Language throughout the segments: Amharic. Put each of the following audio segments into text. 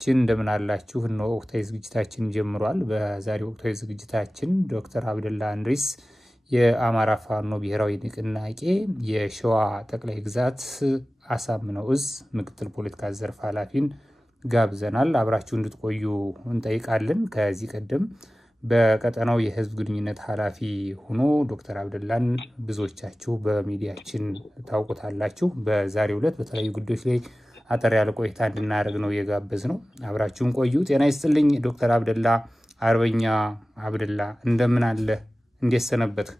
እንደምን አላችሁ ነው ወቅታዊ ዝግጅታችን ጀምሯል። በዛሬው ወቅታዊ ዝግጅታችን ዶክተር አብደላ እንድሪስ የአማራ ፋኖ ብሔራዊ ንቅናቄ የሸዋ ጠቅላይ ግዛት አሳምነው እዝ ምክትል ፖለቲካ ዘርፍ ኃላፊን ጋብዘናል። አብራችሁ እንድትቆዩ እንጠይቃለን። ከዚህ ቀደም በቀጠናው የህዝብ ግንኙነት ኃላፊ ሆኖ ዶክተር አብደላን ብዙዎቻችሁ በሚዲያችን ታውቁታላችሁ። በዛሬው ዕለት በተለያዩ ጉዳዮች ላይ አጠር ያለ ቆይታ እንድናደርግ ነው የጋበዝነው። አብራችሁን ቆዩ። ጤና ይስጥልኝ ዶክተር አብደላ። አርበኛ አብደላ እንደምን አለ? እንዴት ሰነበትክ?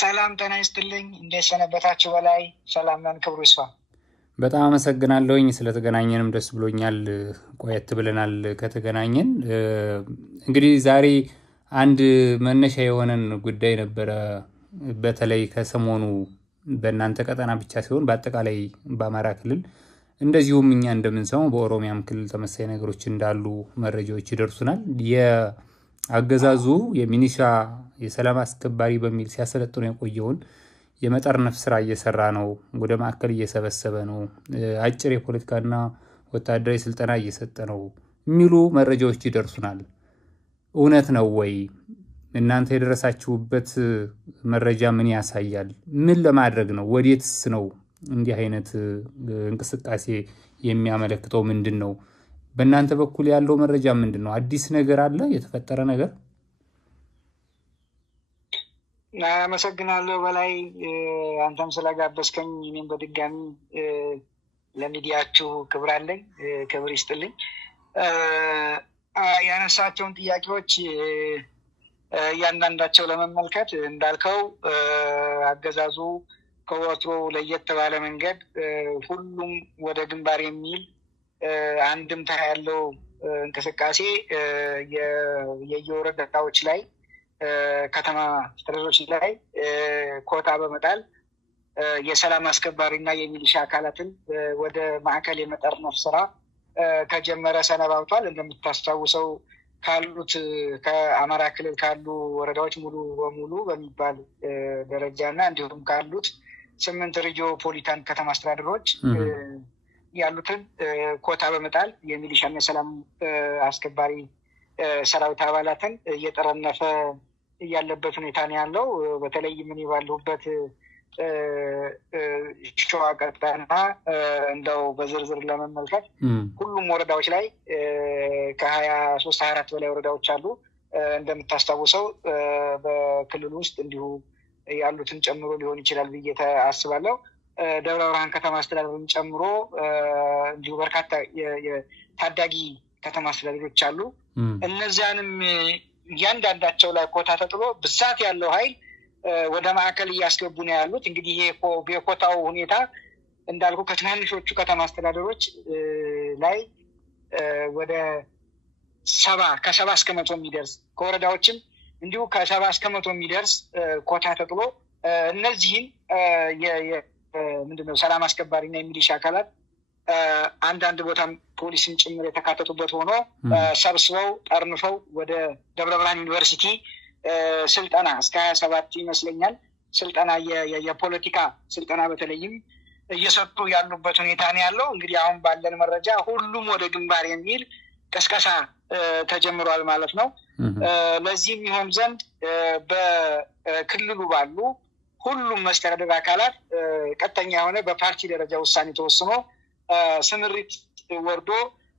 ሰላም ጤና ይስጥልኝ። እንዴት ሰነበታችሁ? በላይ ሰላም ነን፣ ክብሩ ይስፋ። በጣም አመሰግናለሁኝ። ስለተገናኘንም ደስ ብሎኛል። ቆየት ብለናል ከተገናኘን። እንግዲህ ዛሬ አንድ መነሻ የሆነን ጉዳይ ነበረ። በተለይ ከሰሞኑ በእናንተ ቀጠና ብቻ ሲሆን በአጠቃላይ በአማራ ክልል እንደዚሁም እኛ እንደምንሰማው በኦሮሚያም ክልል ተመሳሳይ ነገሮች እንዳሉ መረጃዎች ይደርሱናል። የአገዛዙ የሚኒሻ የሰላም አስከባሪ በሚል ሲያሰለጥኑ የቆየውን የመጠርነፍ ስራ እየሰራ ነው፣ ወደ ማዕከል እየሰበሰበ ነው፣ አጭር የፖለቲካና ወታደራዊ ስልጠና እየሰጠ ነው የሚሉ መረጃዎች ይደርሱናል። እውነት ነው ወይ? እናንተ የደረሳችሁበት መረጃ ምን ያሳያል? ምን ለማድረግ ነው? ወዴትስ ነው እንዲህ አይነት እንቅስቃሴ የሚያመለክተው? ምንድን ነው በእናንተ በኩል ያለው መረጃ? ምንድን ነው? አዲስ ነገር አለ? የተፈጠረ ነገር? አመሰግናለሁ በላይ፣ አንተም ስለጋበዝከኝ እኔም በድጋሚ ለሚዲያችሁ ክብር አለኝ። ክብር ይስጥልኝ። ያነሳቸውን ጥያቄዎች እያንዳንዳቸው ለመመልከት እንዳልከው አገዛዙ ከወትሮ ለየት ባለ መንገድ ሁሉም ወደ ግንባር የሚል አንድምታ ያለው እንቅስቃሴ የየወረዳዎች ላይ ከተማ አስተዳደሮች ላይ ኮታ በመጣል የሰላም አስከባሪና የሚሊሻ አካላትን ወደ ማዕከል የመጠርነፍ ስራ ከጀመረ ሰነባብቷል። እንደምታስታውሰው ካሉት ከአማራ ክልል ካሉ ወረዳዎች ሙሉ በሙሉ በሚባል ደረጃ እና እንዲሁም ካሉት 8 ሪጂኦፖሊታን ከተማ አስተዳደሮች ያሉትን ኮታ በመጣል የሚሊሻና የሰላም አስከባሪ ሰራዊት አባላትን እየጠረነፈ ያለበት ሁኔታ ነው ያለው። በተለይ ምን ባሉበት ሸዋ ቀጠና እንደው በዝርዝር ለመመልከት ሁሉም ወረዳዎች ላይ ከ23-24 በላይ ወረዳዎች አሉ። እንደምታስታውሰው በክልሉ ውስጥ እንዲሁ ያሉትን ጨምሮ ሊሆን ይችላል ብዬ አስባለሁ። ደብረ ብርሃን ከተማ አስተዳደርን ጨምሮ እንዲሁ በርካታ የታዳጊ ከተማ አስተዳደሮች አሉ። እነዚያንም እያንዳንዳቸው ላይ ኮታ ተጥሎ ብዛት ያለው ኃይል ወደ ማዕከል እያስገቡ ነው ያሉት። እንግዲህ ይሄ የኮታው ሁኔታ እንዳልኩ ከትናንሾቹ ከተማ አስተዳደሮች ላይ ወደ 70% የሚደርስ ከወረዳዎችም እንዲሁ ከ70% የሚደርስ ኮታ ተጥሎ እነዚህን ምንድነው ሰላም አስከባሪና የሚሊሻ አካላት አንዳንድ ቦታም ፖሊስን ጭምር የተካተቱበት ሆኖ ሰብስበው ጠርንፈው ወደ ደብረ ብርሃን ዩኒቨርሲቲ ስልጠና እስከ 27 ይመስለኛል ስልጠና የፖለቲካ ስልጠና በተለይም እየሰጡ ያሉበት ሁኔታ ነው ያለው። እንግዲህ አሁን ባለን መረጃ ሁሉም ወደ ግንባር የሚል ቅስቀሳ ተጀምሯል ማለት ነው። ለዚህም ይሆን ዘንድ በክልሉ ባሉ ሁሉም መስተዳድር አካላት ቀጥተኛ የሆነ በፓርቲ ደረጃ ውሳኔ ተወስኖ ስምሪት ወርዶ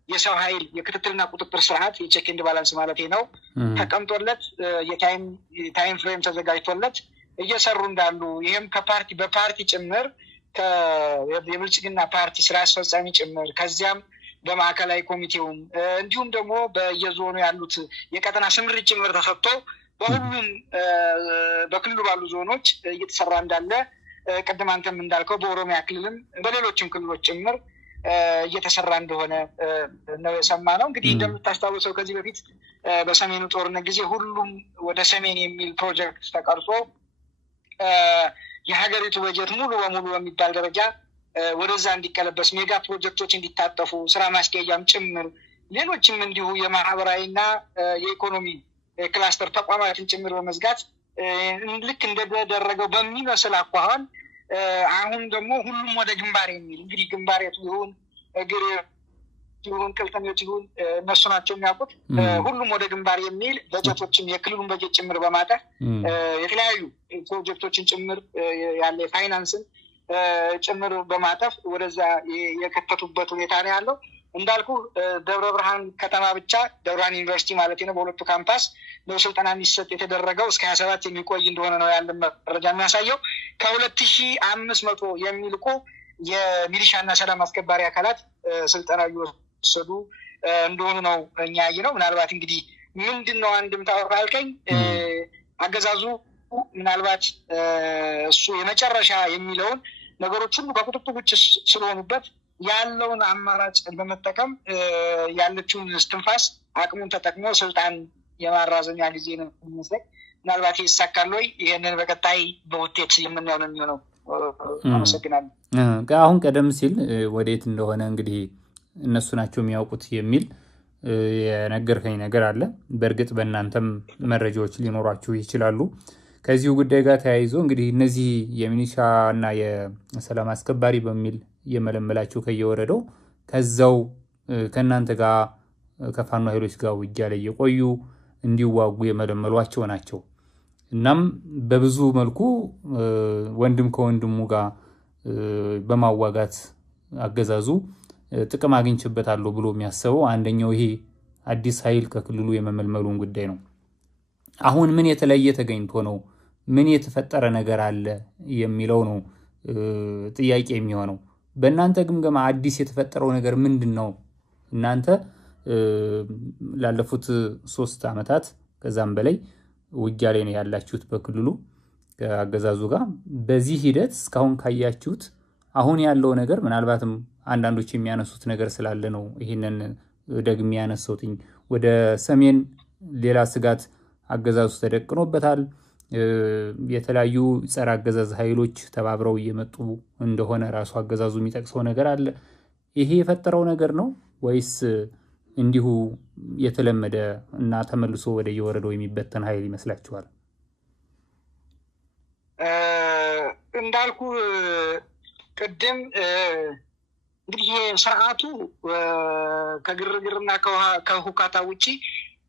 የሰው ኃይል የክትትልና ቁጥጥር ስርዓት የቼክ ኤንድ ባላንስ ማለት ነው ተቀምጦለት የታይም ፍሬም ተዘጋጅቶለት እየሰሩ እንዳሉ ይሄም በፓርቲ ጭምር የብልጽግና ፓርቲ ስራ አስፈጻሚ ጭምር ከዚያም በማዕከላዊ ኮሚቴውም እንዲሁም ደግሞ በየዞኑ ያሉት የቀጠና ስምሪት ጭምር ተሰጥቶ በሁሉም በክልሉ ባሉ ዞኖች እየተሰራ እንዳለ ቅድም አንተም እንዳልከው በኦሮሚያ ክልልም በሌሎችም ክልሎች ጭምር እየተሰራ እንደሆነ ነው የሰማነው። እንግዲህ እንደምታስታውሰው ከዚህ በፊት በሰሜኑ ጦርነት ጊዜ ሁሉም ወደ ሰሜን የሚል ፕሮጀክት ተቀርጾ የሀገሪቱ በጀት ሙሉ በሙሉ በሚባል ደረጃ ወደዛ እንዲቀለበስ ሜጋ ፕሮጀክቶች እንዲታጠፉ ስራ ማስኬጃም ጭምር ሌሎችም እንዲሁ የማህበራዊና የኢኮኖሚ ክላስተር ተቋማትን ጭምር በመዝጋት ልክ እንደደረገው በሚመስል አኳኋን አሁን ደግሞ ሁሉም ወደ ግንባር የሚል እንግዲህ ግንባር ይሁን እግር ይሁን ቅልጥሜት ይሁን እነሱ ናቸው የሚያውቁት። ሁሉም ወደ ግንባር የሚል በጀቶችን የክልሉን በጀት ጭምር በማጠፍ የተለያዩ ፕሮጀክቶችን ጭምር ያለ ፋይናንስን ጭምር በማጠፍ ወደዛ የከተቱበት ሁኔታ ነው ያለው። እንዳልኩ ደብረ ብርሃን ከተማ ብቻ ደብረ ብርሃን ዩኒቨርሲቲ ማለት ነው በሁለቱ ካምፓስ ነው ስልጠና የሚሰጥ የተደረገው እስከ 27 የሚቆይ እንደሆነ ነው ያለው መረጃ የሚያሳየው። ከ2500 የሚልቁ የሚሊሻና ሰላም አስከባሪ አካላት ስልጠና እየወሰዱ እንደሆኑ ነው እኛ ያየነው። ምናልባት እንግዲህ ምንድነው አንድምታው ካልከኝ አገዛዙ ምናልባት እሱ የመጨረሻ የሚለውን ነገሮች ሁሉ ከቁጥጥር ውጭ ስለሆኑበት ያለውን አማራጭ በመጠቀም ያለችውን እስትንፋስ አቅሙን ተጠቅሞ ስልጣን የማራዘሚያ ጊዜ ነው የሚመስለኝ። ምናልባት ይሳካል ወይ ይሄንን በቀጣይ በውጤት የምናየው ነው የሚሆነው። አመሰግናለሁ። አሁን ቀደም ሲል ወዴት እንደሆነ እንግዲህ እነሱ ናቸው የሚያውቁት የሚል የነገርከኝ ነገር አለ። በእርግጥ በእናንተም መረጃዎች ሊኖራችሁ ይችላሉ። ከዚሁ ጉዳይ ጋር ተያይዞ እንግዲህ እነዚህ የሚሊሻ እና የሰላም አስከባሪ በሚል የመለመላቸው ከየወረደው ከዛው ከእናንተ ጋር ከፋኖ ኃይሎች ጋር ውጊያ ላይ የቆዩ እንዲዋጉ የመለመሏቸው ናቸው። እናም በብዙ መልኩ ወንድም ከወንድሙ ጋር በማዋጋት አገዛዙ ጥቅም አግኝቼበታለሁ ብሎ የሚያስበው አንደኛው ይሄ አዲስ ኃይል ከክልሉ የመመልመሉን ጉዳይ ነው። አሁን ምን የተለየ ተገኝቶ ነው? ምን የተፈጠረ ነገር አለ የሚለው ነው ጥያቄ የሚሆነው። በእናንተ ግምገማ አዲስ የተፈጠረው ነገር ምንድን ነው? እናንተ ላለፉት 3 ዓመታት ከዛም በላይ ውጊያ ላይ ነው ያላችሁት በክልሉ ከአገዛዙ ጋር። በዚህ ሂደት እስካሁን ካያችሁት አሁን ያለው ነገር ምናልባትም አንዳንዶች የሚያነሱት ነገር ስላለ ነው ይሄንን ደግሜ ያነሳሁትኝ። ወደ ሰሜን ሌላ ስጋት አገዛዙ ተደቅኖበታል። የተለያዩ ጸረ አገዛዝ ኃይሎች ተባብረው እየመጡ እንደሆነ ራሱ አገዛዙ የሚጠቅሰው ነገር አለ። ይሄ የፈጠረው ነገር ነው ወይስ እንዲሁ የተለመደ እና ተመልሶ ወደ የወረደው የሚበተን ኃይል ይመስላችኋል? እንዳልኩ ቅድም እንግዲህ ስርዓቱ ከግርግርና ከሁካታ ውጪ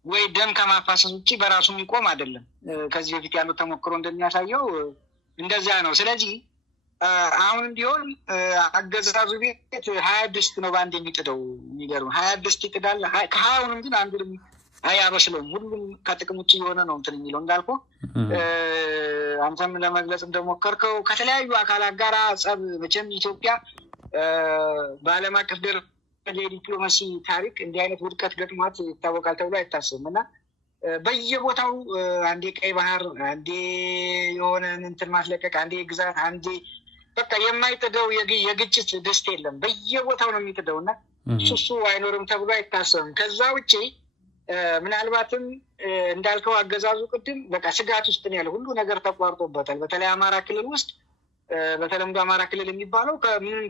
ወይ ደም ከማፋሰስ ውጪ በራሱ የሚቆም አይደለም። ከዚህ በፊት ያለው ተሞክሮ እንደሚያሳየው እንደዚያ ነው። ስለዚህ አሁን እንዲሆን አገዛዙ ቤት 26 ነው ባንድ የሚጥደው። የሚገርም 26 ይጥዳል። ከሀያውንም ግን አንዱንም አያበስለውም። ሁሉም ከጥቅም ውጭ የሆነ ነው እንትን የሚለው እንዳልኩ አንተም ለመግለጽ እንደሞከርከው ከተለያዩ አካላት ጋር ጸብ መቼም ኢትዮጵያ በዓለም አቀፍ ደረጃ የዲፕሎማሲ ታሪክ እንዲህ አይነት ውድቀት ገጥሟት ይታወቃል ተብሎ አይታሰብም እና በየቦታው አንዴ ቀይ ባህር፣ አንዴ የሆነ እንትን ማስለቀቅ፣ አንዴ ግዛት፣ አንዴ በቃ የማይጥደው የግጭት ድስት የለም። በየቦታው ነው የሚጥደው እና እሱ አይኖርም ተብሎ አይታሰብም። ከዛ ውጭ ምናልባትም እንዳልከው አገዛዙ ቅድም በቃ ስጋት ውስጥ ነው ያለው። ሁሉ ነገር ተቋርጦበታል። በተለይ አማራ ክልል ውስጥ በተለምዶ አማራ ክልል የሚባለው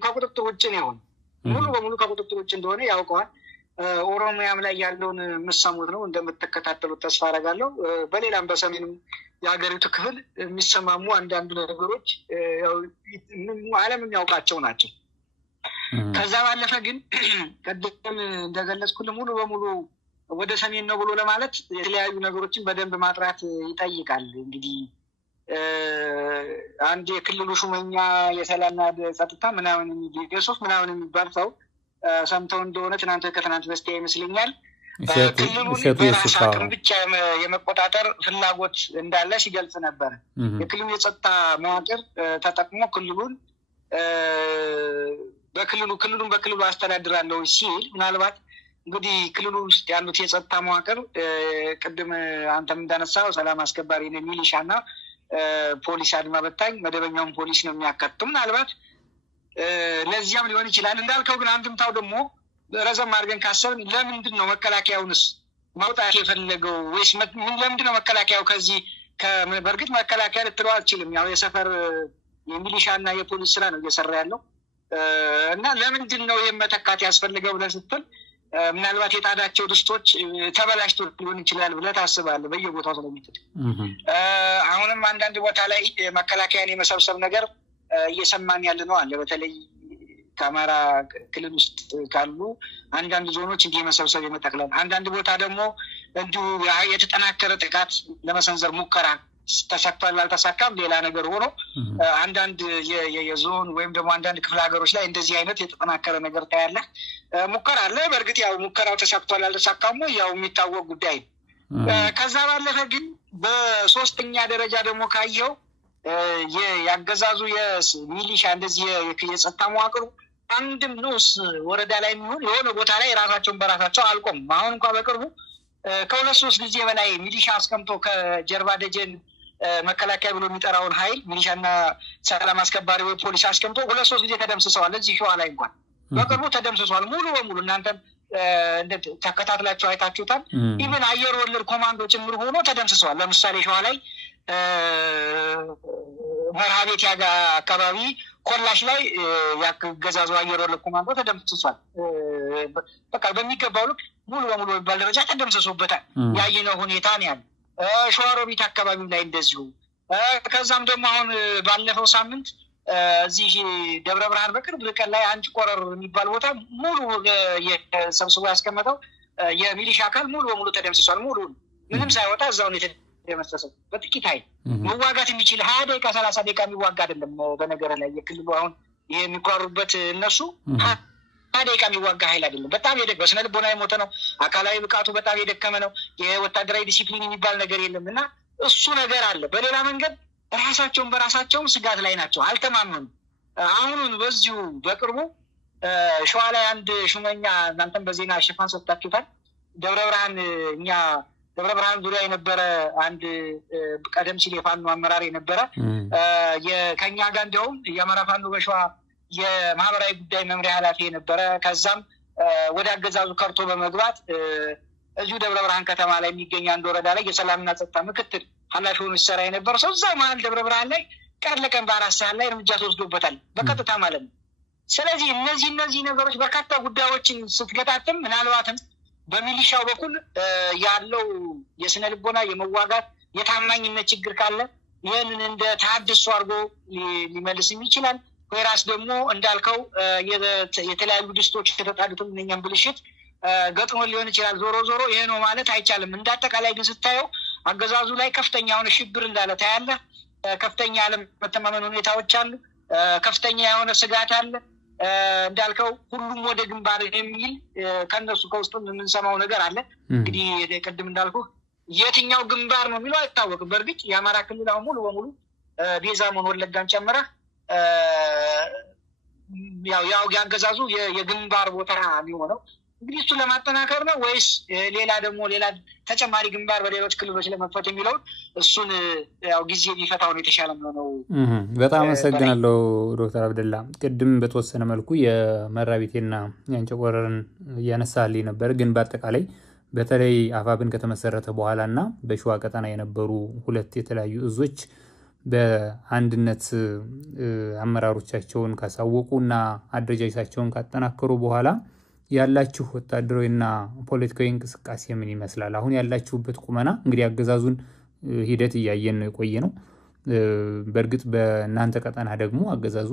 ከቁጥጥር ውጭ ነው ያለው። ሙሉ በሙሉ ከቁጥጥር ውጭ እንደሆነ ያውቀዋል። ኦሮሚያም ላይ ያለውን የምትሰሙት ነው፣ እንደምትከታተሉት ተስፋ አደርጋለሁ። በሌላም በሰሜንም የሀገሪቱ ክፍል የሚሰማሙ አንዳንድ ነገሮች ዓለም የሚያውቃቸው ናቸው። ከዛ ባለፈ ግን ቀደም እንደገለጽኩልህ ሙሉ በሙሉ ወደ ሰሜን ነው ብሎ ለማለት የተለያዩ ነገሮችን በደንብ ማጥራት ይጠይቃል። እንግዲህ አንድ የክልሉ ሹመኛ የሰላምና ጸጥታ ምናምን የሱፍ ምናምን የሚባል ሰው ሰምተው እንደሆነ ከትናንት በስቲያ ይመስለኛል ክልሉን በራስ አቅም ብቻ የመቆጣጠር ፍላጎት እንዳለ ሲገልጽ ነበር። የክልሉ የጸጥታ መዋቅር ተጠቅሞ ክልሉን በክልሉ አስተዳድራለሁ ሲል ምናልባት እንግዲህ ክልሉ ውስጥ ያሉት የጸጥታ መዋቅር ቅድም አንተም እንዳነሳው ሰላም አስከባሪ ነው፣ ሚሊሻና ፖሊስ፣ አድማ በታኝ፣ መደበኛውን ፖሊስ ነው የሚያካትተው። ምናልባት ለዚያም ሊሆን ይችላል። እንዳልከው ግን አንድምታው ደግሞ ረዘም አድርገን ካሰብን ለምንድን ነው መከላከያውንስ ማውጣት የፈለገው? ወይስ ለምንድን ነው መከላከያው ከዚህ በእርግጥ መከላከያ ልትለው አልችልም። ያው የሰፈር የሚሊሻና የፖሊስ ስራ ነው እየሰራ ያለው እና ለምንድን ነው ይህም መተካት ያስፈልገው ብለህ ስትል ምናልባት የጣዳቸው ድስቶች ተበላሽቶ ሊሆን ይችላል ብለህ ታስባለህ። በየቦታው ስለሚጥድ አሁንም አንዳንድ ቦታ ላይ መከላከያን የመሰብሰብ ነገር እየሰማን ያለ ነው አለ። በተለይ ከአማራ ክልል ውስጥ ካሉ አንዳንድ ዞኖች እንዲህ መሰብሰብ የመጠቅለል አንዳንድ ቦታ ደግሞ እንዲሁ የተጠናከረ ጥቃት ለመሰንዘር ሙከራ ተሳክቷል አልተሳካም ሌላ ነገር ሆኖ አንዳንድ የዞን ወይም ደግሞ አንዳንድ ክፍለ ሀገሮች ላይ እንደዚህ አይነት የተጠናከረ ነገር ታያለ ሙከራ አለ በእርግጥ ያው ሙከራው ተሳክቷል አልተሳካም ያው የሚታወቅ ጉዳይ ከዛ ባለፈ ግን በሶስተኛ ደረጃ ደግሞ ካየው ያገዛዙ የሚሊሻ እንደዚህ የጸጥታ መዋቅሩ አንድም ንዑስ ወረዳ ላይ የሚሆን የሆነ ቦታ ላይ ራሳቸውን በራሳቸው አልቆም አሁን እንኳን በቅርቡ ከሁለት ሶስት ጊዜ በላይ ሚሊሻ አስቀምጦ ከጀርባ ደጀን መከላከያ ብሎ የሚጠራውን ኃይል ሚሊሻና ሰላም አስከባሪ ወይ ፖሊስ አስቀምጦ ሁለት ሶስት ጊዜ ተደምስሰዋል እዚህ ሸዋ ላይ እንኳን በቅርቡ ተደምስሰዋል ሙሉ በሙሉ እናንተም እንደ ተከታትላችሁ አይታችሁታል ኢቭን አየር ወለድ ኮማንዶ ጭምር ሆኖ ተደምስሰዋል ለምሳሌ ሸዋ ላይ መርሃቤት ያጋ አካባቢ ኮላሽ ላይ ያገዛዙ አየር ወለድ ኮማንዶ ተደምስሷል በቃ በሚገባው ልክ ሙሉ በሙሉ ባልደረጃ ተደምስሶበታል ያየነው ሁኔታ ነው ያለው ሸዋሮቢት አካባቢ ላይ እንደዚሁ ከዛም ደግሞ አሁን ባለፈው ሳምንት እዚህ ደብረ ብርሃን በቅርብ ርቀት ላይ አንጭ ቆረር የሚባል ቦታ ሙሉ የሰብስቦ ያስቀመጠው የሚሊሻ አካል ሙሉ በሙሉ ተደምስሷል ሙሉ ምንም ሳይወጣ እዛው ነው የተደመሰሰው በጥቂት ኃይል መዋጋት የሚችል 20 ደቂቃ 30 ደቂቃ የሚዋጋ አይደለም በነገር ላይ የክልሉ አሁን የሚቋሩበት እነሱ 20 ደቂቃ የሚዋጋ ኃይል አይደለም በጣም የደከመ በስነ ልቦና የሞተ ነው አካላዊ ብቃቱ በጣም የደከመ ነው የወታደራዊ ዲሲፕሊን የሚባል ነገር የለምና እሱ ነገር አለ በሌላ መንገድ ራሳቸውን በራሳቸው ስጋት ላይ ናቸው አልተማመኑም አሁን በዚሁ በቅርቡ ሸዋ ላይ አንድ ሹመኛ እናንተም በዜና ሽፋን ሰጥታችሁታል ደብረ ብርሃን እኛ ደብረ ብርሃን ዙሪያ የነበረ አንድ ቀደም ሲል የፋኖ አመራር የነበረ ከኛ ጋር እንደውም የአማራ ፋኖ በሸዋ የማህበራዊ ጉዳይ መምሪያ ኃላፊ የነበረ ከዛም ወደ አገዛዙ ከርቶ በመግባት እዚሁ ደብረ ብርሃን ከተማ ላይ የሚገኝ አንድ ወረዳ ላይ የሰላምና ጸጥታ ምክትል ኃላፊ ሆኖ ሲሰራ የነበረ ሰው እዛ መሀል ደብረ ብርሃን ላይ ቀን ለቀን በአራት ሰዓት ላይ እርምጃ ተወስዶበታል በቀጥታ ማለት ነው ስለዚህ እነዚህ ነገሮች በርካታ ጉዳዮችን ስትገጣጥም ምናልባትም በሚሊሻው በኩል ያለው የስነ ልቦና የመዋጋት የታማኝነት ችግር ካለ ይህንን እንደ ተሐድሶ አድርጎ ሊመልስም ይችላል ወይራስ ደግሞ እንዳልከው የተለያዩ ድስቶች የተጣዱትም እነኛም ብልሽት ገጥሞ ሊሆን ይችላል ዞሮ ይሄ ነው ማለት አይቻልም እንዳጠቃላይ ግን ስታየው አገዛዙ ላይ ከፍተኛ የሆነ ሽብር እንዳለ ታያለ ከፍተኛ አለመተማመን ሁኔታዎች አሉ ከፍተኛ የሆነ ስጋት አለ እንዳልከው ሁሉም ወደ ግንባር የሚል ከነሱ ከውስጥ የምንሰማው ነገር አለ እንግዲህ ቅድም እንዳልኩ የትኛው ግንባር ነው የሚለው አይታወቅም በእርግጥ የአማራ ክልል አሁን ሙሉ በሙሉ ቤዛሞን ወለጋን ጨምራ ያው ያገዛዙ የግንባር ቦታ የሚሆነው እንግዲህ እሱ ለማጠናከር ነው ወይስ ሌላ ተጨማሪ ግንባር በሌሎች ክልሎች ለመፈት የሚለው እሱን ያው ጊዜ ቢፈታው ነው የተሻለ ነው በጣም አመሰግናለሁ ዶክተር አብደላ ቅድም በተወሰነ መልኩ የመራቢቴና የአንጭ ቆረርን ያነሳልኝ ነበር ግን በአጠቃላይ በተለይ አፋብን ከተመሰረተ በኋላና በሸዋ ቀጠና የነበሩ ሁለት የተለያዩ እዞች በአንድነት አመራሮቻቸውን ካሳወቁና አደረጃጀታቸውን ካጠናከሩ በኋላ ያላችሁ ወታደራዊና ፖለቲካዊ እንቅስቃሴ ምን ይመስላል አሁን ያላችሁበት ቁመና እንግዲህ አገዛዙን ሂደት እያየን ነው የቆየ ነው በእርግጥ በእናንተ ቀጠና ደግሞ አገዛዙ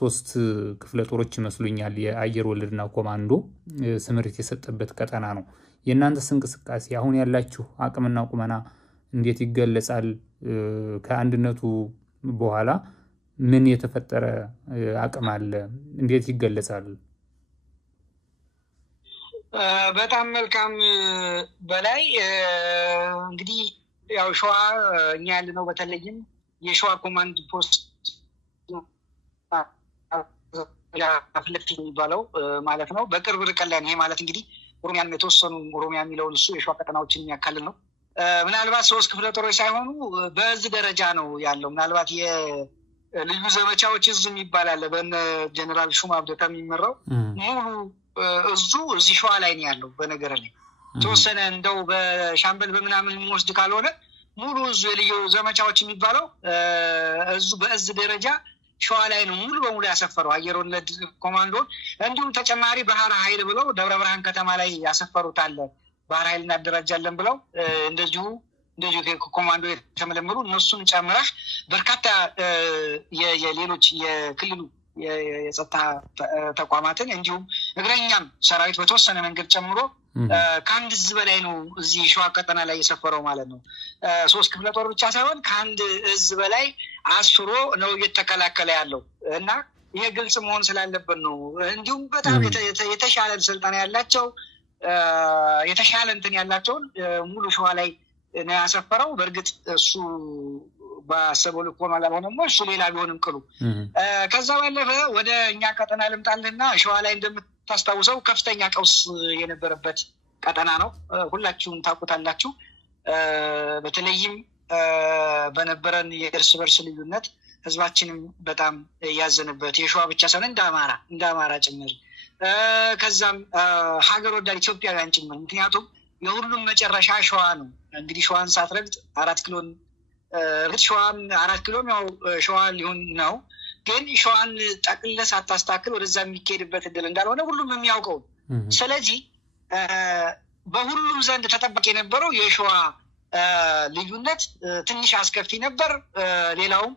3 ክፍለ ጦሮች ይመስሉኛል የአየር ወለድና ኮማንዶ ስምሪት የሰጠበት ቀጠና ነው የእናንተስ እንቅስቃሴ አሁን ያላችሁ አቅምና ቁመና እንዴት ይገለጻል ከአንድነቱ በኋላ ምን የተፈጠረ አቅም አለ እንዴት ይገለጻል በጣም መልካም በላይ እንግዲህ ያው ሸዋ እኛ ያለነው በተለይም የሸዋ ኮማንድ ፖስት አፍለፍት የሚባለው ማለት ነው በቅርብ ርቀት ላይ ነው ማለት እንግዲህ ኦሮሚያን የተወሰኑ ኦሮሚያ የሚለውን እሱ የሸዋ ቀጠናዎችን የሚያካልል ነው ምናልባት 3 ክፍለ ጦሮች ሳይሆኑ በዚህ ደረጃ ነው ያለው ምናልባት የልዩ ዘመቻዎች እዝም ይባላል በእነ ጀነራል ሹማ አብደታ የሚመራው ሙሉ እዙ እዚህ ሸዋ ላይ ነው ያለው በነገር ላይ ተወሰነ እንደው በሻምበል በመናምን የሚወስድ ካልሆነ ሙሉ እዙ የልዩ ዘመቻዎች የሚባለው እዙ በእዝ ደረጃ ሸዋ ላይ ነው ሙሉ በሙሉ ያሰፈረው አየር ወለድ ኮማንዶ እንዲሁም ተጨማሪ ባህር ኃይል ብለው ደብረ ብርሃን ከተማ ላይ ያሰፈሩት አለ ባህር ኃይል እናደራጃለን ብለው እንደዚሁ ኮማንዶ የተመለመሉ እነሱን ጨምረህ በርካታ የሌሎች የክልሉ የጸጥታ ተቋማትን እንዲሁም እግረኛም ሰራዊት በተወሰነ መንገድ ጨምሮ ከአንድ እዝ በላይ ነው እዚህ ሸዋ ቀጠና ላይ የሰፈረው ማለት ነው። 3 ክፍለ ጦር ብቻ ሳይሆን ከአንድ እዝ በላይ አስፍሮ ነው እየተከላከለ ያለው እና ይሄ ግልጽ መሆን ስላለበት ነው። እንዲሁም በጣም የተሻለ ስልጠና ያላቸው የተሻለ እንትን ያላቸውን ሙሉ ሸዋ ላይ ነው ያሰፈረው። በእርግጥ እሱ ባሰበው ልክ ሆኖ አልሆነም፣ እሱ ሌላ ቢሆንም ቅሉ። ከዛ ባለፈ ወደ እኛ ቀጠና ልምጣልና ሸዋ ላይ እንደምታስታውሰው ከፍተኛ ቀውስ የነበረበት ቀጠና ነው። ሁላችሁም ታውቁታላችሁ። በተለይም በነበረን የእርስ በርስ ልዩነት ህዝባችንም በጣም ያዘነበት የሸዋ ብቻ ሳይሆን እንደ አማራ ጭምር ከዛም ሀገር ወዳድ ኢትዮጵያውያን ጭምር። ምክንያቱም የሁሉም መጨረሻ ሸዋ ነው። እንግዲህ ሸዋን ሳትረግጥ 4 ኪሎን ሸዋን 4 ኪሎም ያው ሸዋ ሊሆን ነው፣ ግን ሸዋን ጠቅልለህ ሳታስተካክል ወደዛ የሚካሄድበት እድል እንዳልሆነ ሁሉም የሚያውቀው። ስለዚህ በሁሉም ዘንድ ተጠባቂ የነበረው የሸዋ ልዩነት ትንሽ አስከፊ ነበር። ሌላውም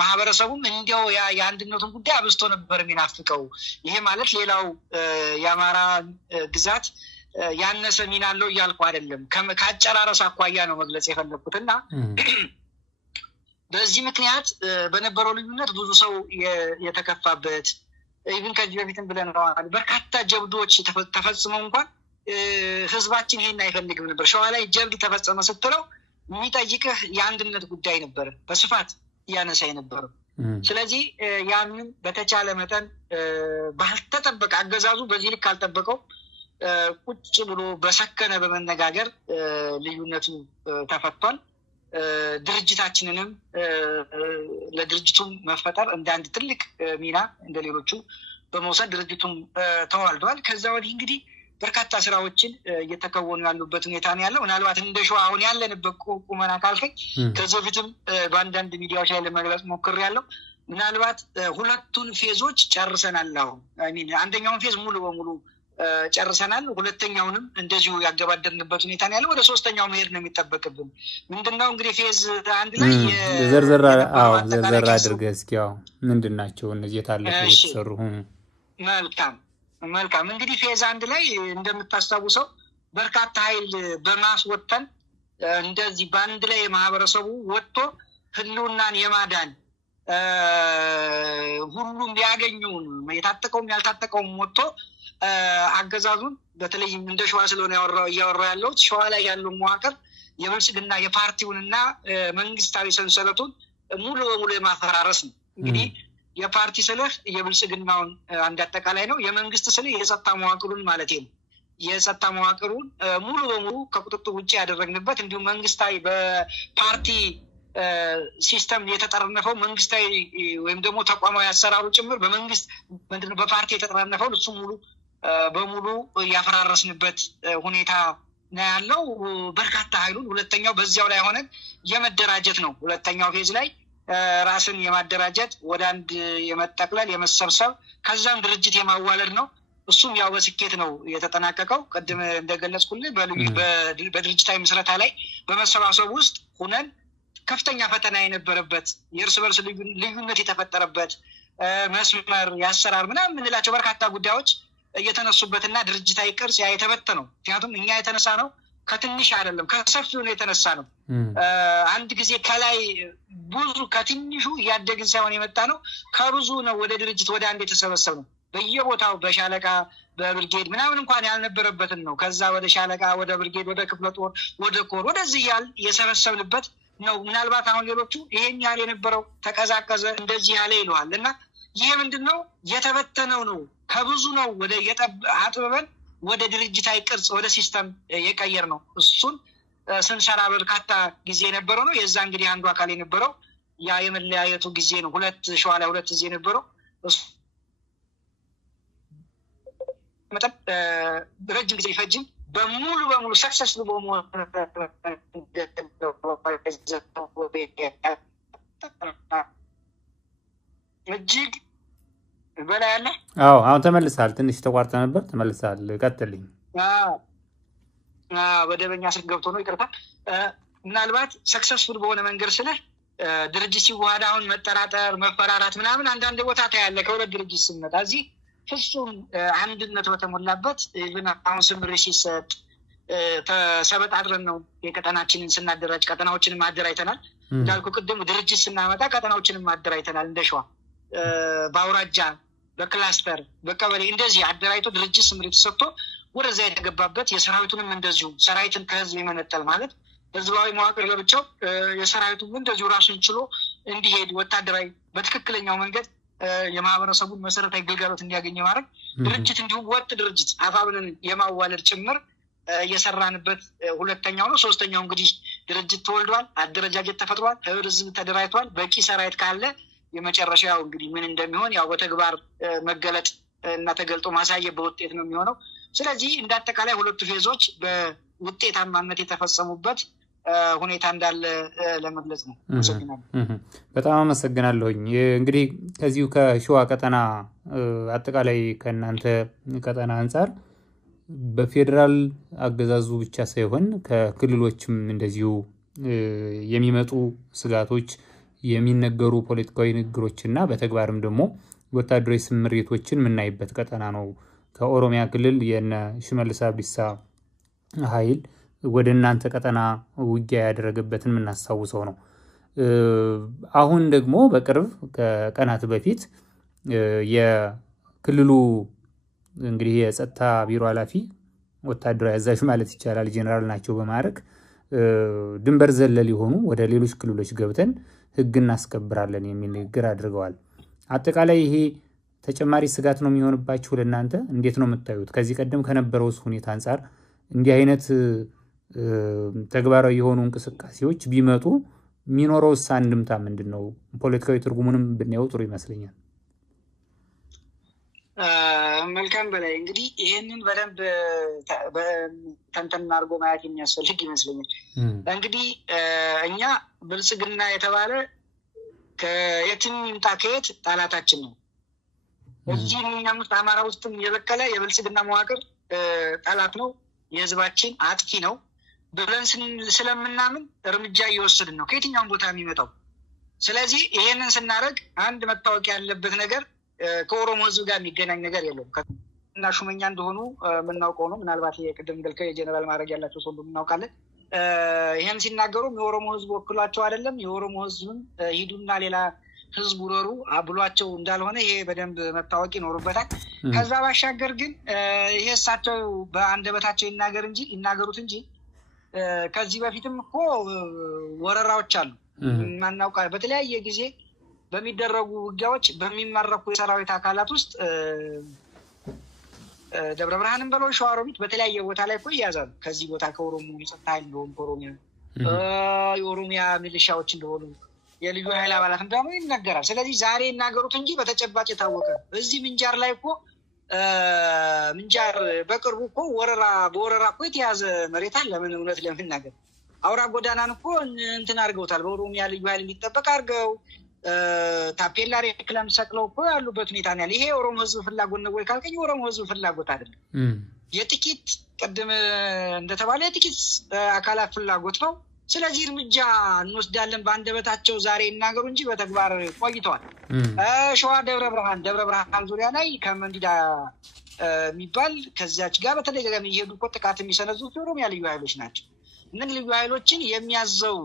ማህበረሰቡም እንዲያው የአንድነቱን ጉዳይ አብዝቶ ነበር የሚናፍቀው። ይሄ ማለት ሌላው የአማራ ግዛት ያነሰ ሚና አለው እያልኩ አይደለም፣ ከአጨራረስ አኳያ ነው መግለጽ የፈለግኩት እና በዚህ ምክንያት በነበረው ልዩነት ብዙ ሰው የተከፋበት ኢቭን ከዚህ በፊትም ብለናል፣ በርካታ ጀብዶች ተፈጽመው እንኳን ህዝባችን ይሄን አይፈልግም ነበር። ሸዋ ላይ ጀብድ ተፈጸመ ስትለው የሚጠይቅህ የአንድነት ጉዳይ ነበር በስፋት እያነሳ የነበረው። ስለዚህ ያንን በተቻለ መጠን ባልተጠበቀ አገዛዙ በዚህ ልክ አልጠበቀው ቁጭ ብሎ በሰከነ በመነጋገር ልዩነቱ ተፈቷል። ድርጅታችንንም ለድርጅቱም መፈጠር እንደ አንድ ትልቅ ሚና እንደሌሎቹ በመውሰድ ድርጅቱም ተዋልዷል። ከዛ ወዲህ እንግዲህ በርካታ ስራዎችን እየተከወኑ ያሉበት ሁኔታ ነው ያለው። ምናልባት እንደ ሸዋ አሁን ያለንበት ቁመና ካልከኝ ከዚህ በፊትም በአንዳንድ ሚዲያዎች ላይ ለመግለጽ ሞክሬያለሁ። ምናልባት 2ቱን ፌዞች ጨርሰናል። አሁን አንደኛውን ፌዝ ሙሉ በሙሉ ጨርሰናል። ሁለተኛውንም እንደዚሁ ያገባደድንበት ሁኔታ ነው ያለው። ወደ 3ኛው መሄድ ነው የሚጠበቅብን። ምንድነው እንግዲህ ፌዝ 1 ላይ ዘርዘር አድርገህ እስኪ ያው ምንድን ናቸው እነዚህ የታለፉ የተሰሩ? መልካም እንግዲህ ፌዝ 1 ላይ እንደምታስታውሰው በርካታ ኃይል በማስወጠን እንደዚህ በአንድ ላይ ማህበረሰቡ ወጥቶ ህልውናን የማዳን ሁሉም ያገኙን የታጠቀውም ያልታጠቀውም ወጥቶ አገዛዙን በተለይም እንደ ሸዋ ስለሆነ እያወራው ያለው ሸዋ ላይ ያለው መዋቅር የብልጽግና የፓርቲውንና መንግስታዊ ሰንሰለቱን ሙሉ በሙሉ የማፈራረስ ነው። እንግዲህ የፓርቲ ስልህ የብልጽግናውን አንድ አጠቃላይ ነው። የመንግስት ስልህ የጸጥታ መዋቅሩን ማለት ነው። የጸጥታ መዋቅሩን ሙሉ በሙሉ ከቁጥጥር ውጭ ያደረግንበት እንዲሁም መንግስታዊ በፓርቲ ሲስተም የተጠረነፈው መንግስታዊ ወይም ደግሞ ተቋማዊ አሰራሩ ጭምር በመንግስት ምንድነው በፓርቲ የተጠረነፈው እሱ ሙሉ በሙሉ ያፈራረስንበት ሁኔታ ነው ያለው። በርካታ ኃይሉን ሁለተኛው በዚያው ላይ ሆነን የመደራጀት ነው። ሁለተኛው ፌዝ ላይ ራስን የማደራጀት ወደ አንድ የመጠቅለል የመሰብሰብ ከዛም ድርጅት የማዋለድ ነው። እሱም ያው በስኬት ነው የተጠናቀቀው። ቅድም እንደገለጽኩልህ በድርጅታዊ ምስረታ ላይ በመሰባሰቡ ውስጥ ሁነን ከፍተኛ ፈተና የነበረበት የእርስ በርስ ልዩነት የተፈጠረበት መስመር ያሰራር ምናምን የምንላቸው በርካታ ጉዳዮች እየተነሱበትና ድርጅታዊ ቅርጽ የተበተነው። ምክንያቱም እኛ የተነሳ ነው ከትንሽ አይደለም ከሰፊው ነው የተነሳ ነው። አንድ ጊዜ ከላይ ብዙ ከትንሹ እያደግን ሳይሆን የመጣ ነው ከብዙ ነው ወደ ድርጅት ወደ አንድ የተሰበሰብ ነው። በየቦታው በሻለቃ በብርጌድ ምናምን እንኳን ያልነበረበትን ነው ከዛ ወደ ሻለቃ ወደ ብርጌድ ወደ ክፍለ ጦር ወደ ኮር ወደዚህ ያል የሰበሰብንበት ነው። ምናልባት አሁን ሌሎቹ ይሄን ያህል የነበረው ተቀዛቀዘ እንደዚህ ያለ ይለዋል እና ይሄ ምንድነው የተበተነው ነው ከብዙ ነው ወደ አጥበበን ወደ ድርጅታዊ ቅርጽ ወደ ሲስተም የቀየር ነው። እሱን ስንሰራ በርካታ ጊዜ የነበረው ነው። የዛ እንግዲህ አንዱ አካል የነበረው ያ የመለያየቱ ጊዜ ነው። ሸዋ ላይ 2 ጊዜ የነበረው መጠን ረጅም ጊዜ ይፈጅም በሙሉ በሙሉ ሰክሰስ በመሆን እጅግ በላይ ያለ። አሁን ተመልሰሃል። ትንሽ ተቋርጠ ነበር፣ ተመልሰሃል። ቀጥልኝ። ወደ በኛ ስልክ ገብቶ ነው ይቅርታ። ምናልባት ሰክሰስፉል በሆነ መንገድ ስልህ ድርጅት ሲዋሃድ አሁን መጠራጠር መፈራራት ምናምን አንዳንድ ቦታ ታያለ። ከሁለት ድርጅት ስንመጣ እዚህ ፍጹም አንድነት በተሞላበት አሁን ስምሪት ሲሰጥ ተሰበጣጥረን ነው የቀጠናችንን ስናደራጅ ቀጠናዎችንም አደራጅተናል። እንዳልኩ ቅድም ድርጅት ስናመጣ ቀጠናዎችንም አደራጅተናል። እንደሸዋ በአውራጃ በክላስተር በቀበሌ እንደዚህ አደራጅቶ ድርጅት ስምሪት ሰጥቶ ወደዛ የተገባበት የሰራዊቱንም እንደዚሁ ሰራዊትን ከህዝብ የመነጠል ማለት ህዝባዊ መዋቅር ለብቻው የሰራዊቱም እንደዚሁ ራሱን ችሎ እንዲሄድ ወታደራዊ በትክክለኛው መንገድ የማህበረሰቡን መሰረታዊ ግልጋሎት እንዲያገኝ ማድረግ ድርጅት እንዲሁም ወጥ ድርጅት አፋብንን የማዋለድ ጭምር የሰራንበት ሁለተኛው ነው። ሶስተኛው እንግዲህ ድርጅት ተወልዷል፣ አደረጃጀት ተፈጥሯል፣ ህዝብ ተደራጅቷል። በቂ ሰራዊት ካለ የመጨረሻው እንግዲህ ምን እንደሚሆን ያው በተግባር መገለጥ እና ተገልጦ ማሳየት በውጤት ነው የሚሆነው። ስለዚህ እንዳጠቃላይ ሁለቱ ፌዞች በውጤታማነት የተፈጸሙበት ሁኔታ እንዳለ ለመግለጽ ነው። በጣም አመሰግናለሁኝ። እንግዲህ ከዚሁ ከሸዋ ቀጠና አጠቃላይ ከእናንተ ቀጠና አንጻር በፌዴራል አገዛዙ ብቻ ሳይሆን ከክልሎችም እንደዚሁ የሚመጡ ስጋቶች የሚነገሩ ፖለቲካዊ ንግግሮችና በተግባርም ደግሞ ወታደራዊ ስምሪቶችን የምናይበት ቀጠና ነው። ከኦሮሚያ ክልል የነ ሽመልስ አብዲሳ ኃይል ወደ እናንተ ቀጠና ውጊያ ያደረገበትን የምናስታውሰው ነው። አሁን ደግሞ በቅርብ ከቀናት በፊት የክልሉ እንግዲህ የጸጥታ ቢሮ ኃላፊ ወታደራዊ አዛዥ ማለት ይቻላል ጄኔራል ናቸው በማድረግ ድንበር ዘለል የሆኑ ወደ ሌሎች ክልሎች ገብተን ህግ እናስከብራለን የሚል ንግግር አድርገዋል። አጠቃላይ ይሄ ተጨማሪ ስጋት ነው የሚሆንባችሁ ለእናንተ? እንዴት ነው የምታዩት? ከዚህ ቀደም ከነበረው ሁኔታ አንጻር እንዲህ አይነት ተግባራዊ የሆኑ እንቅስቃሴዎች ቢመጡ የሚኖረው አንድምታ ምንድን ነው? ፖለቲካዊ ትርጉሙንም ብናየው ጥሩ ይመስለኛል። መልካም በላይ እንግዲህ ይህንን በደንብ ተንተን አድርጎ ማየት የሚያስፈልግ ይመስለኛል። እንግዲህ እኛ ብልጽግና የተባለ ከየትም ይምጣ ከየት ጠላታችን ነው። እዚህ እኛም ውስጥ አማራ ውስጥም የበቀለ የብልጽግና መዋቅር ጠላት ነው፣ የህዝባችን አጥፊ ነው ብለን ስለምናምን እርምጃ እየወሰድን ነው ከየትኛውም ቦታ የሚመጣው። ስለዚህ ይሄንን ስናደርግ አንድ መታወቅ ያለበት ነገር ከኦሮሞ ህዝብ ጋር የሚገናኝ ነገር የለውም። እና ሹመኛ እንደሆኑ የምናውቀው ነው። ምናልባት የቅድም እንዳልከው የጀነራል ማድረግ ያላቸው ሰው እናውቃለን። ይህን ሲናገሩም የኦሮሞ ህዝብ ወክሏቸው አይደለም፣ የኦሮሞ ህዝብም ሂዱና ሌላ ህዝብ ውረሩ ብሏቸው እንዳልሆነ ይሄ በደንብ መታወቅ ይኖርበታል። ከዛ ባሻገር ግን ይሄ እሳቸው በአንደበታቸው ይናገሩት እንጂ ከዚህ በፊትም እኮ ወረራዎች አሉ። ማናውቃ በተለያየ ጊዜ በሚደረጉ ውጊያዎች በሚመረኩ የሰራዊት አካላት ውስጥ ደብረ ብርሃንም በለው ሸዋሮቢት በተለያየ ቦታ ላይ እኮ ይያዛሉ። ከዚህ ቦታ ከኦሮሞ የጸጥታ ኃይል እንደሆኑ ከኦሮሚያ የኦሮሚያ ሚሊሻዎች እንደሆኑ የልዩ ኃይል አባላት እንደሆኑ ይነገራል። ስለዚህ ዛሬ ይናገሩት እንጂ በተጨባጭ የታወቀ እዚህ ምንጃር ላይ እኮ ምንጃር በቅርቡ እኮ በወረራ እኮ የተያዘ መሬት አለ። ለምን እውነት ለመናገር አውራ ጎዳናን እኮ እንትን አድርገውታል። በኦሮሚያ ልዩ ኃይል እንዲጠበቅ አድርገው ታፔላ ሬክላም ሰቅለው እኮ ያሉበት ሁኔታ ነው ያለ። ይሄ የኦሮሞ ህዝብ ፍላጎት ነው ወይ ካልከኝ የኦሮሞ ህዝብ ፍላጎት አይደለም። የጥቂት ቅድም እንደተባለ የጥቂት አካላት ፍላጎት ነው። ስለዚህ እርምጃ እንወስዳለን በአንደበታቸው ዛሬ ይናገሩ እንጂ በተግባር ቆይተዋል። ሸዋ ደብረ ብርሃን ዙሪያ ላይ ከመንዲዳ የሚባል ከዚያች ጋር በተደጋጋሚ እየሄዱ እኮ ጥቃት የሚሰነዙት የኦሮሚያ ልዩ ኃይሎች ናቸው። እነዚህ ልዩ ኃይሎችን የሚያዘው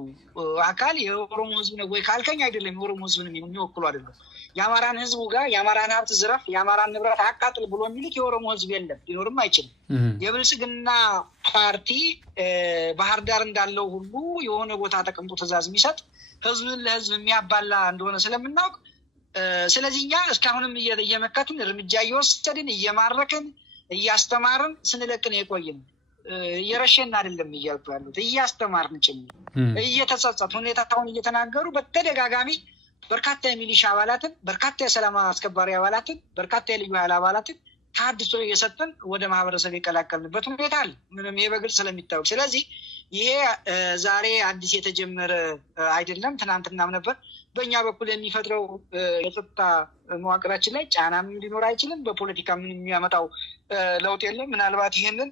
አካል የኦሮሞ ህዝብ ነው ወይ ካልከኝ አይደለም፣ የኦሮሞ ህዝብንም የሚወክሉ አይደለም። የአማራን ህዝቡ ጋር የአማራን ሀብት ዝረፍ፣ የአማራን ንብረት አቃጥል ብሎ የሚሉት የኦሮሞ ህዝብ የለም፣ ሊኖርም አይችልም። የብልጽግና ፓርቲ ባህር ዳር እንዳለው ሁሉ የሆነ ቦታ ተቀምጦ ትእዛዝ የሚሰጥ ህዝብን ለህዝብ የሚያባላ እንደሆነ ስለምናውቅ፣ ስለዚህ እኛ እስካሁንም እየመከትን እርምጃ እየወሰድን እየማረክን እያስተማርን ስንለቅን የቆይን እየረሸን አይደለም እያልኩ ያሉት እያስተማርን ጭምር እየተጸጸቱ ሁኔታውን እየተናገሩ በተደጋጋሚ በርካታ የሚሊሻ አባላትን፣ በርካታ የሰላም አስከባሪ አባላትን፣ በርካታ የልዩ ኃይል አባላትን ታድሶ እየሰጠን ወደ ማህበረሰብ የቀላቀልንበት ሁኔታ አለ። ምንም ይሄ በግልጽ ስለሚታወቅ፣ ስለዚህ ይሄ ዛሬ አዲስ የተጀመረ አይደለም፣ ትናንትናም ነበር። በእኛ በኩል የሚፈጥረው የጸጥታ መዋቅራችን ላይ ጫናም ሊኖር አይችልም። በፖለቲካ ምን የሚያመጣው ለውጥ የለም። ምናልባት ይህንን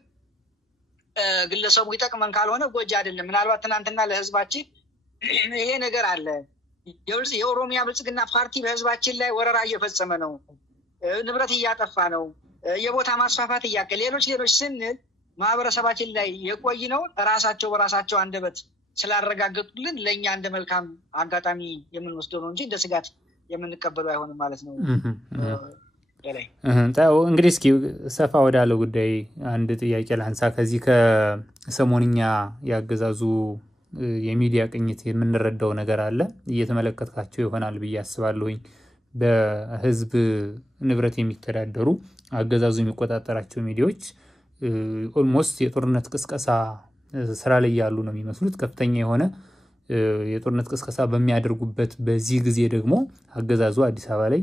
ግለሰቡ ይጠቅመን ካልሆነ ጎጂ አይደለም። ምናልባት ትናንትና ለህዝባችን ይሄ ነገር አለ የኦሮሚያ ብልጽግና ፓርቲ በህዝባችን ላይ ወረራ እየፈጸመ ነው፣ ንብረት እያጠፋ ነው፣ የቦታ ማስፋፋት እያከለ ሌሎች ስንል ማህበረሰባችን ላይ የቆይ ነው ራሳቸው በራሳቸው አንደበት ስላረጋገጡልን ለኛ እንደ መልካም አጋጣሚ የምንወስደው ነው እንጂ እንደ ስጋት የምንቀበለው አይሆንም ማለት ነው። እንግዲህ እስኪ ሰፋ ወዳለው ጉዳይ አንድ ጥያቄ ላንሳ። ከዚህ ከሰሞንኛ ያገዛዙ የሚዲያ ቅኝት የምንረዳው ነገር አለ እየተመለከታቸው ይሆናል ብዬ አስባለሁኝ። በህዝብ ንብረት የሚተዳደሩ አገዛዙ የሚቆጣጠራቸው ሚዲያዎች ኦልሞስት የጦርነት ቅስቀሳ ስራ ላይ ያሉ ነው የሚመስሉት። ከፍተኛ የሆነ የጦርነት ቅስቀሳ በሚያደርጉበት በዚህ ጊዜ ደግሞ አገዛዙ አዲስ አበባ ላይ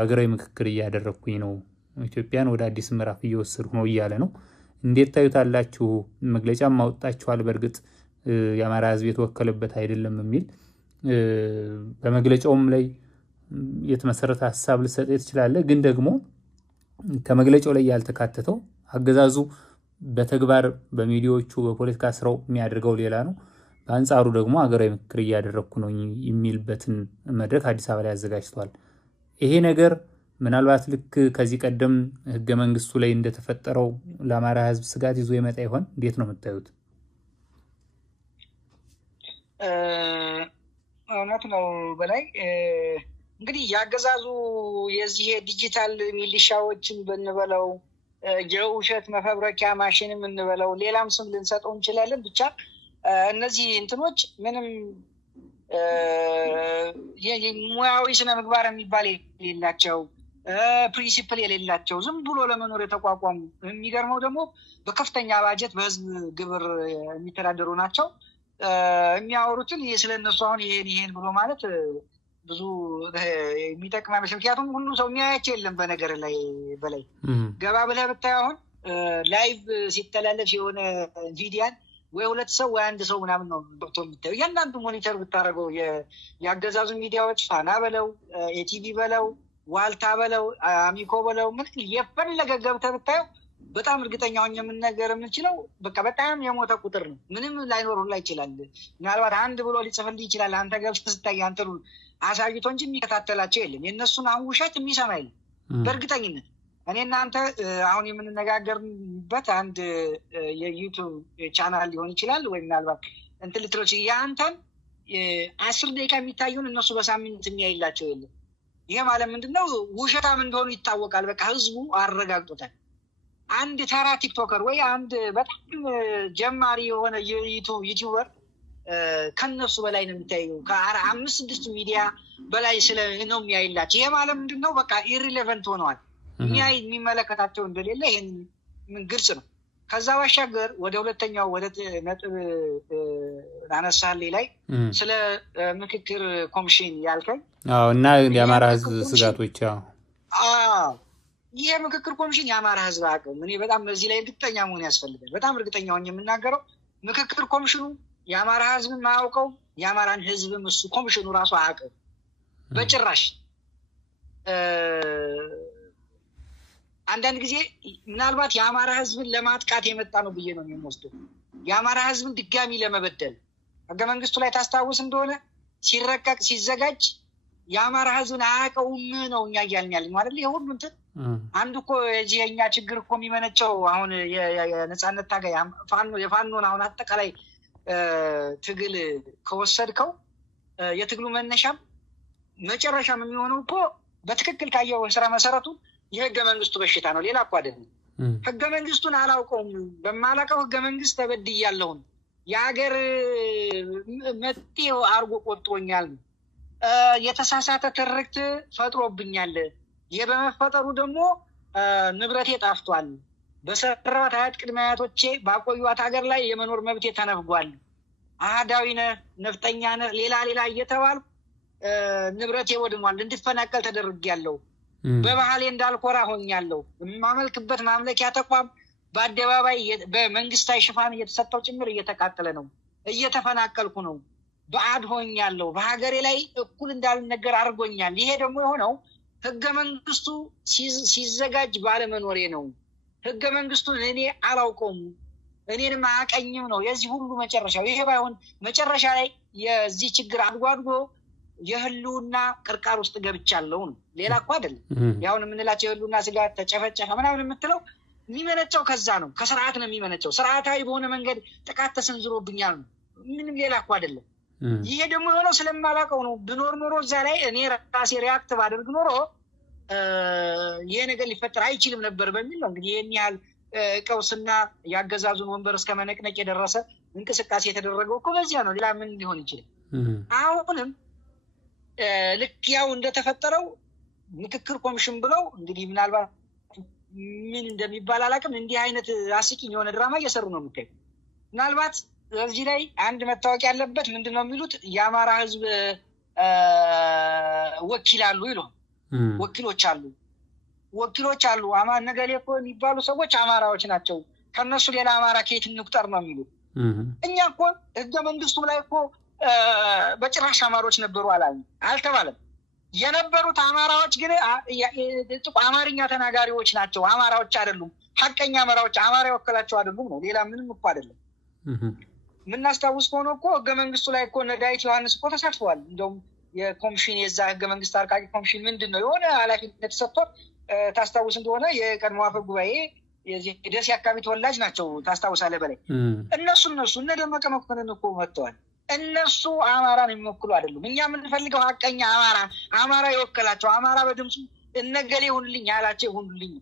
ሀገራዊ ምክክር እያደረኩኝ ነው፣ ኢትዮጵያን ወደ አዲስ ምዕራፍ እየወሰድኩ ነው እያለ ነው። እንዴት ታዩታላችሁ? መግለጫም ማውጣችኋል። በእርግጥ የአማራ ህዝብ የተወከለበት አይደለም የሚል በመግለጫውም ላይ የተመሰረተ ሐሳብ ልሰጥ ትችላለህ። ግን ደግሞ ከመግለጫው ላይ ያልተካተተው አገዛዙ በተግባር በሚዲያዎቹ በፖለቲካ ስራው የሚያደርገው ሌላ ነው። በአንጻሩ ደግሞ ሀገራዊ ምክክር እያደረኩ ነው የሚልበትን መድረክ አዲስ አበባ ላይ አዘጋጅቷል። ይሄ ነገር ምናልባት ልክ ከዚህ ቀደም ህገ መንግስቱ ላይ እንደተፈጠረው ለአማራ ህዝብ ስጋት ይዞ የመጣ ይሆን? እንዴት ነው የምታዩት? እውነት ነው በላይ እንግዲህ ያገዛዙ የዚህ ዲጂታል ሚሊሻዎችን ብንበለው የውሸት መፈብረኪያ ማሽንም እንበለው ሌላም ስም ልንሰጠው እንችላለን። ብቻ እነዚህ እንትኖች ምንም ሙያዊ ስነ ምግባር የሚባል የሌላቸው ፕሪንሲፕል የሌላቸው ዝም ብሎ ለመኖር የተቋቋሙ የሚገርመው ደግሞ በከፍተኛ ባጀት በህዝብ ግብር የሚተዳደሩ ናቸው። የሚያወሩትን ስለነሱ አሁን ይሄን ብሎ ማለት ብዙ የሚጠቅም አይመስልም። ምክንያቱም ሁሉ ሰው የሚያያቸው የለም። በነገር ላይ በላይ ገባ ብለህ ብታይ አሁን ላይቭ ሲተላለፍ የሆነ ቪዲያን ወይ ሁለት ሰው ወይ አንድ ሰው ምናምን ነው ገብቶ የምታየው። እያንዳንዱ ሞኒተር ብታደርገው የአገዛዙ ሚዲያዎች ፋና በለው ኤቲቪ በለው ዋልታ በለው አሚኮ በለው ምን የፈለገ ገብተህ ብታየው በጣም እርግጠኛ ሆኜ የምንነገር የምንችለው በቃ በጣም የሞተ ቁጥር ነው። ምንም ላይኖር ሁላ ይችላል። ምናልባት አንድ ብሎ ሊጽፍልህ ይችላል። አንተ ገብተህ ስታይ አንተ አሳይቶ እንጂ የሚከታተላቸው የለም። የእነሱን አሁን ውሸት የሚሰማ የለም በእርግጠኝነት። እኔ እናንተ አሁን የምንነጋገርበት አንድ የዩቱብ ቻናል ሊሆን ይችላል ወይ ምናልባት እንትን ልትሎች የአንተን 10 ደቂቃ የሚታዩን እነሱ በሳምንት የሚያይላቸው የለም። ይሄ ማለት ምንድነው? ውሸታም እንደሆኑ ይታወቃል። በቃ ህዝቡ አረጋግጦታል። አንድ ተራ ቲክቶከር ወይ አንድ በጣም ጀማሪ የሆነ ዩቲዩበር ከነሱ በላይ ነው የሚታየው። ከ5-6 ሚዲያ በላይ ነው የሚያይላቸው። ይሄ ማለት ምንድነው? በቃ ኢሪሌቨንት ሆነዋል። የሚመለከታቸው እንደሌለ ይሄን ምን ግልጽ ነው። ከዛ ባሻገር ወደ ሁለተኛው ወደ ነጥብ አነሳልኝ ላይ ስለ ምክክር ኮሚሽን ያልከኝ እና የአማራ ህዝብ ስጋቶች ይሄ ምክክር ኮሚሽን የአማራ ህዝብ አቅም እኔ በጣም በዚህ ላይ እርግጠኛ መሆን ያስፈልጋል። በጣም እርግጠኛ ሆኜ የምናገረው ምክክር ኮሚሽኑ የአማራ ህዝብን ማያውቀው የአማራን ህዝብም እሱ ኮሚሽኑ ራሱ አያውቅም በጭራሽ። አንዳንድ ጊዜ ምናልባት የአማራ ህዝብን ለማጥቃት የመጣ ነው ብዬ ነው የሚወስደው። የአማራ ህዝብን ድጋሚ ለመበደል ህገ መንግስቱ ላይ ታስታውስ እንደሆነ ሲረቀቅ ሲዘጋጅ የአማራ ህዝብን አያውቀውም ነው እኛ እያልን ያለን ማለት ነው። የሁሉ እንትን አንዱ እኮ የኛ ችግር እኮ የሚመነጨው አሁን የነጻነት ታጋይ የፋኖን አሁን አጠቃላይ ትግል ከወሰድከው የትግሉ መነሻም መጨረሻም የሚሆነው እኮ በትክክል ካየው ስራ መሰረቱ የህገ መንግስቱ በሽታ ነው። ሌላ እኮ አይደለም። ህገ መንግስቱን አላውቀውም፣ በማላውቀው ህገ መንግስት ተበድያለሁ፣ የሀገር መጤው አርጎ ቆጥሮኛል፣ የተሳሳተ ትርክት ፈጥሮብኛል፣ ይህ በመፈጠሩ ደግሞ ንብረቴ ጠፍቷል፣ በሰራት አያት ቅድመ አያቶቼ ባቆዩት ሀገር ላይ የመኖር መብቴ ተነፍጓል፣ አህዳዊ ነህ፣ ነፍጠኛ ነህ፣ ሌላ እየተባል ንብረቴ ወድሟል፣ እንድፈናቀል ተደርጌያለሁ፣ በባህሌ እንዳልኮራ ሆኛለሁ፣ የማመልክበት ማምለኪያ ተቋም በአደባባይ በመንግስታዊ ሽፋን እየተሰጠው ጭምር እየተቃጠለ ነው፣ እየተፈናቀልኩ ነው፣ ባዕድ ሆኛለሁ፣ በሀገሬ ላይ እኩል እንዳልነገር አድርጎኛል። ይሄ ደግሞ የሆነው ህገ መንግስቱ ሲዘጋጅ ባለመኖሬ ነው። ህገ መንግስቱን እኔ አላውቀውም፣ እኔንም አያቀኝም ነው የዚህ ሁሉ መጨረሻው። ይሄ ባይሆን መጨረሻ ላይ የዚህ ችግር አድጎ የህልውና ቅርቃር ውስጥ ገብቻለሁ ነው። ሌላ እኮ አይደለም። ያውን የምንላቸው የህልውና ስጋት ተጨፈጨፈ ምናምን የምትለው የሚመነጨው ከዛ ነው። ከስርዓት ነው የሚመነጨው። ስርዓታዊ በሆነ መንገድ ጥቃት ተሰንዝሮብኛል ነው። ምንም ሌላ እኮ አይደለም። ይሄ ደግሞ የሆነው ስለማላውቀው ነው። ብኖር ኖሮ እዛ ላይ እኔ ራሴ ሪያክት ባደርግ ኖሮ ይሄ ነገር ሊፈጠር አይችልም ነበር በሚል ነው እንግዲህ ይህን ያህል ቀውስና ያገዛዙን ወንበር እስከ መነቅነቅ የደረሰ እንቅስቃሴ የተደረገው እኮ በዚያ ነው። ሌላ ምን ሊሆን ይችላል? አሁንም ልክ ያው እንደተፈጠረው ምክክር ኮሚሽን ብለው እንግዲህ ምናልባት ምን እንደሚባል አላውቅም፣ እንዲህ አይነት አስቂኝ የሆነ ድራማ እየሰሩ ነው የምታየው። ምናልባት እዚህ ላይ አንድ መታወቅ ያለበት ምንድን ነው የሚሉት የአማራ ህዝብ ወኪል አሉ ይሏል። ወኪሎች አሉ ነገሌ እኮ የሚባሉ ሰዎች አማራዎች ናቸው፣ ከነሱ ሌላ አማራ ከየት እንቁጠር ነው የሚሉት። እኛ እኮ ህገ መንግስቱ ላይ እኮ በጭራሽ አማሮች ነበሩ አልተባለም። የነበሩት አማራዎች ግን አማርኛ ተናጋሪዎች ናቸው፣ አማራዎች አይደሉም። ሐቀኛ አማራዎች አማራ የወከላቸው አይደሉም ነው። ሌላ ምንም እኮ አይደለም። የምናስታውስ ከሆነ እኮ ህገ መንግስቱ ላይ እኮ እነ ዳዊት ዮሐንስ እኮ ተሳትፈዋል። እንደውም የኮሚሽን የዛ ህገ መንግስት አርቃቂ ኮሚሽን ምንድን ነው የሆነ ኃላፊነት ሰጥቶት ታስታውስ እንደሆነ የቀድሞ አፈ ጉባኤ የደሴ አካባቢ ተወላጅ ናቸው። ታስታውሳለህ በላይ እነሱ እነ ደመቀ መኮንን እኮ መጥተዋል። እነሱ አማራን የሚወክሉ አይደሉም። እኛ የምንፈልገው ሐቀኛ አማራ የወከላቸው አማራ በድምፁ እነገሌ ይሁንልኝ ያላቸው ይሁንልኝ።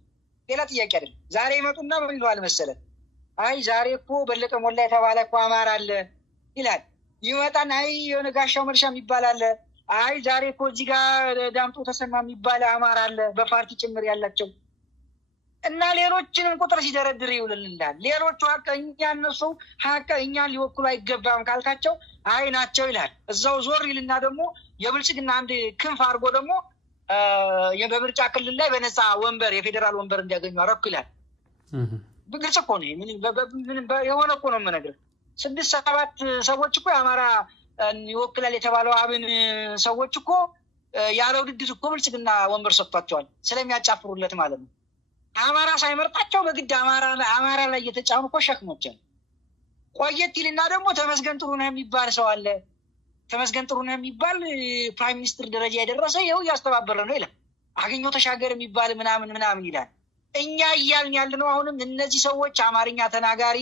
ሌላ ጥያቄ አይደለም። ዛሬ ይመጡና ምን ይለዋል መሰለህ? አይ ዛሬ እኮ በለጠ ሞላ የተባለ እኮ አማራ አለ ይላል። ይመጣን አይ የሆነ ጋሻው መርሻ የሚባል አለ። አይ ዛሬ እኮ እዚህ ጋር ዳምጦ ተሰማ የሚባል አማራ አለ፣ በፓርቲ ጭምር ያላቸው እና ሌሎችንም ቁጥር ሲደረድር ይውልልናል። ሌሎቹ ሐቀኛ እነሱ ሐቀኛን ሊወክሉ አይገባም ካልካቸው አይ ናቸው ይላል። እዛው ዞር ይልና ደግሞ የብልጽግና አንድ ክንፍ አድርጎ ደግሞ በምርጫ ክልል ላይ በነፃ ወንበር የፌዴራል ወንበር እንዲያገኙ አረኩ ይላል። ግልጽ እኮ ነው። የሆነ እኮ ነው የምነግርህ። 6-7 ሰዎች እኮ የአማራ ይወክላል የተባለው አብን ሰዎች እኮ ያለ ውድድር እኮ ብልጽግና ወንበር ሰጥቷቸዋል፣ ስለሚያጫፍሩለት ማለት ነው። አማራ ሳይመርጣቸው በግድ አማራ ላይ እየተጫኑ እኮ ሸክሞቻል። ቆየት ይልና ደግሞ ተመስገን ጥሩነህ የሚባል ሰው አለ። ተመስገን ጥሩነህ የሚባል ፕራይም ሚኒስትር ደረጃ የደረሰ ይኸው እያስተባበረ ነው ይላል። አገኘሁ ተሻገር የሚባል ምናምን ይላል። እኛ እያልን ያለነው አሁንም እነዚህ ሰዎች አማርኛ ተናጋሪ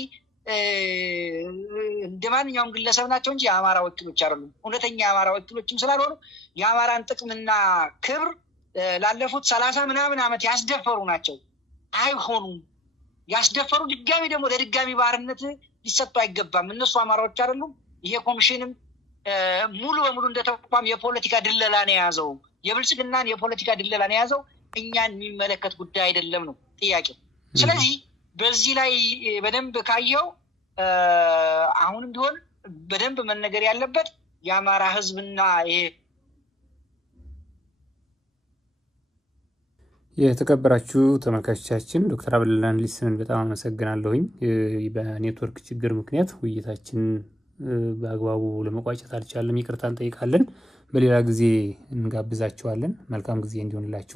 እንደ ማንኛውም ግለሰብ ናቸው እንጂ የአማራ ወኪሎች አይደሉም። እውነተኛ የአማራ ወኪሎችም ስላልሆኑ የአማራን ጥቅምና ክብር ላለፉት 30 ምናምን ዓመት ያስደፈሩ ናቸው። አይሆኑም። ያስደፈሩ ድጋሚ ደግሞ ለድጋሚ ባርነት ሊሰጡ አይገባም። እነሱ አማራዎች አይደሉም። ይሄ ኮሚሽንም ሙሉ በሙሉ እንደተቋም የፖለቲካ ድለላ ነው የያዘው። የብልጽግናን የፖለቲካ ድለላ ነው የያዘው። እኛን የሚመለከት ጉዳይ አይደለም ነው ጥያቄ። ስለዚህ በዚህ ላይ በደንብ ካየው አሁንም ቢሆን በደንብ መነገር ያለበት የአማራ ህዝብና ይሄ የተከበራችሁ ተመልካቾቻችን ዶክተር አብደላን ሊስንን በጣም አመሰግናለሁኝ። በኔትወርክ ችግር ምክንያት ውይይታችን በአግባቡ ለመቋጨት አልቻለም። ይቅርታ እንጠይቃለን። በሌላ ጊዜ እንጋብዛችኋለን። መልካም ጊዜ እንዲሆንላችሁ